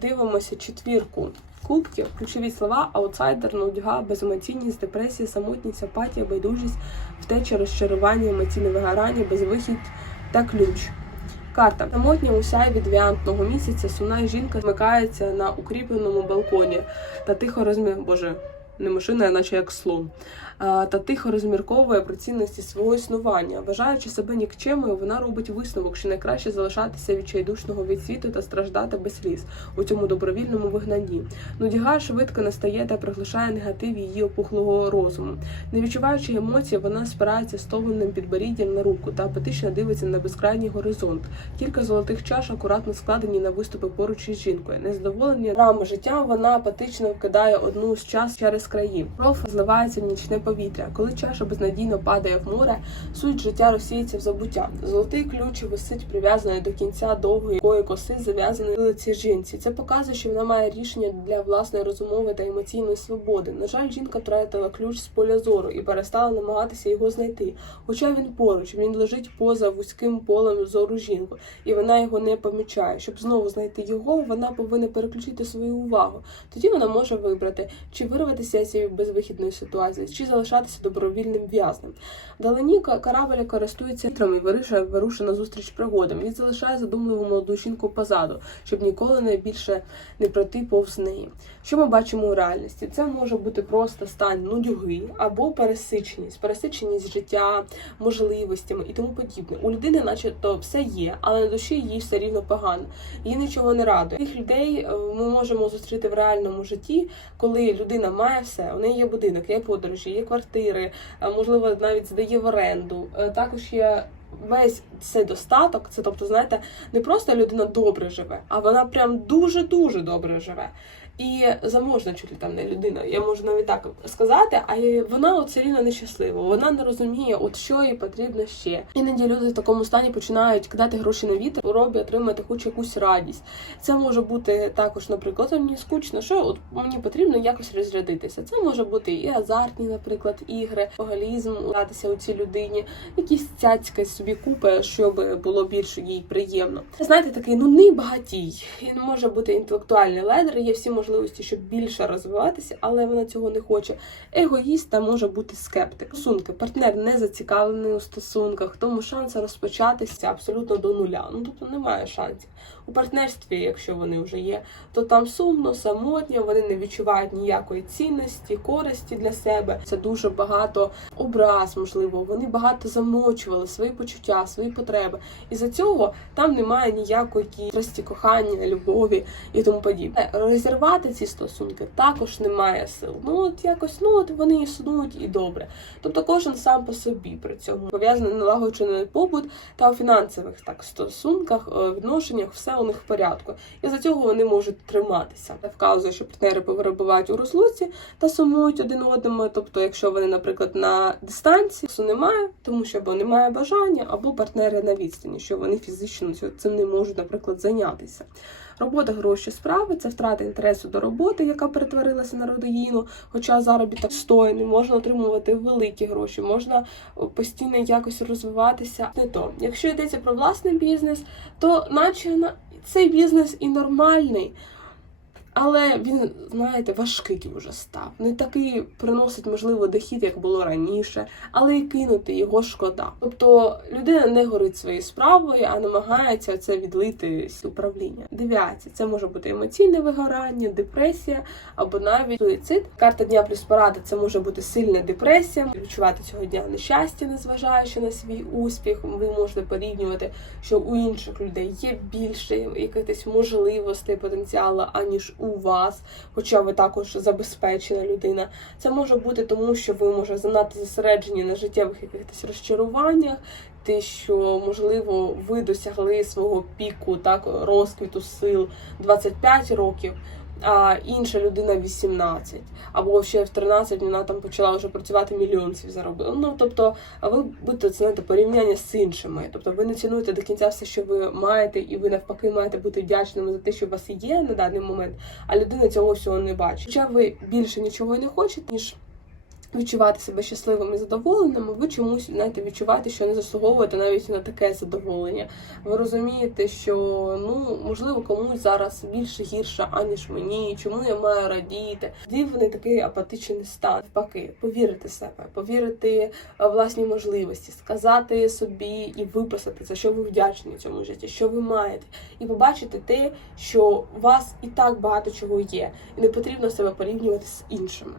Дивимося четвірку кубків, ключові слова, аутсайдер, нудьга, беземоційність, депресія, самотність, апатія, байдужість, втеча, розчарування, емоційне вигорання, безвихідь та ключ. Карта самотня уся від віантного місяця сумна жінка змикається на укріпленому балконі та тихо розмір... Боже, не машина, а наче як слон. Та тихо розмірковує про цінності свого існування. Вважаючи себе нікчемою, вона робить висновок, що найкраще залишатися відчайдушного від світу та страждати без сліз у цьому добровільному вигнанні. Нудіга швидко настає та приглушає негатив її опухлого розуму. Не відчуваючи емоцій, вона спирається стовленим підборіддям на руку та апатично дивиться на безкрайній горизонт. Кілька золотих чаш акуратно складені на виступи поруч із жінкою. Незадоволені рами життя вона апатично вкидає одну з час через краї. Кров зливається в нічне повітря. Коли чаша безнадійно падає в море, суть життя розсіється в забуття. Золотий ключ висить прив'язаний до кінця довгої якої коси, зав'язаної на лиці жінці. Це показує, що вона має рішення для власної розумової та емоційної свободи. На жаль, жінка втратила ключ з поля зору і перестала намагатися його знайти. Хоча він поруч, він лежить поза вузьким полем зору жінки, і вона його не помічає. Щоб знову знайти його, вона повинна переключити свою увагу. Тоді вона може вибрати, чи вирватися з цієї безвихідної ситуації, чи залишатися добровільним в'язнем. Вдалині каравеля користується вітром і вирішує вирушує на зустріч пригодам. Він залишає задумливу молоду жінку позаду, щоб ніколи не більше не пройти повз неї. Що ми бачимо у реальності? Це може бути просто стан нудьги або пересиченість, пересиченість життя, можливостями і тому подібне. У людини, начебто, все є, але на душі їй все рівно погано. Їй нічого не радує. Тих людей е, ми можемо зустріти в реальному житті, коли людина має все. У неї є будинок, є подорожі, є квартири, е, можливо, навіть здає в оренду. Е, Також є. Весь цей достаток, це тобто, знаєте, не просто людина добре живе, а вона прям дуже дуже добре живе. І заможна чуть ли там не людина, я можу навіть так сказати, а вона от рівно нещаслива. Вона не розуміє, от що їй потрібно ще. Іноді люди в такому стані починають кидати гроші на вітер, робі отримати хоч якусь радість. Це може бути також, наприклад, мені скучно, що от мені потрібно якось розрядитися. Це може бути і азартні, наприклад, ігри, алкоголізм, гратися у цій людині, якісь цяцьки собі купи, щоб було більш їй приємно. Знаєте, такий нудний багатій. Він може бути інтелектуальний ледер, є всі можливості, щоб більше розвиватися, але вона цього не хоче. Егоїст та може бути скептик. Стосунки партнер не зацікавлений у стосунках, тому шанси розпочатися абсолютно до нуля. Ну тобто немає шансів. У партнерстві, якщо вони вже є, то там сумно, самотньо, вони не відчувають ніякої цінності, користі для себе. Це дуже багато образ, можливо. Вони багато замочували свої почуття, свої потреби. І за цього там немає ніякої страсті, кохання, любові і тому подібне. Розірвати ці стосунки також немає сил. Ну от якось ну от вони існують і добре. Тобто кожен сам по собі при цьому пов'язаний налагоджений побут та у фінансових так стосунках, е, відношеннях, все у них в порядку. І за цього вони можуть триматися. Це вказує, що партнери перебувають у розлуці та сумують один одному. Тобто, якщо вони, наприклад, на дистанції, то немає, тому що або немає бажання, або партнери на відстані, що вони фізично цим не можуть, наприклад, зайнятися. Робота, гроші, справи це втрата інтересу до роботи, яка перетворилася на родоїну, хоча заробіток стойний, можна отримувати великі гроші, можна постійно якось розвиватися. Не то, якщо йдеться про власний бізнес, то наче на цей бізнес і нормальний. Але він, знаєте, важкий вже став. Не такий приносить, можливо, дохід, як було раніше, але і кинути його шкода. Тобто людина не горить своєю справою, а намагається це відлити з управління. Девіація це може бути емоційне вигорання, депресія або навіть суїцид. Карта дня плюс порада це може бути сильна депресія, відчувати цього дня нещастя, незважаючи на свій успіх. Ви можете порівнювати, що у інших людей є більше якихось можливостей, потенціалу, аніж у вас, хоча ви також забезпечена людина. Це може бути тому, що ви може занадто зосереджені на життєвих якихось розчаруваннях. Те, що можливо ви досягли свого піку, так розквіту сил 25 років, а інша людина 18, або ще в 13 вона там почала вже працювати мільйонців заробила. Ну тобто, ви будете знаєте, порівняння з іншими. Тобто ви не цінуєте до кінця все, що ви маєте, і ви навпаки маєте бути вдячними за те, що у вас є на даний момент, а людина цього всього не бачить. Хоча ви більше нічого не хочете, ніж відчувати себе щасливими і задоволеними, ви чомусь знаєте, відчуваєте, що не заслуговуєте навіть на таке задоволення. Ви розумієте, що ну можливо комусь зараз більше гірше, аніж мені, чому я маю радіти. Дивний такий апатичний стан. Навпаки, повірити себе, повірити в власні можливості, сказати собі і випросити, за що ви вдячні цьому житті, що ви маєте, і побачити те, що у вас і так багато чого є, і не потрібно себе порівнювати з іншими.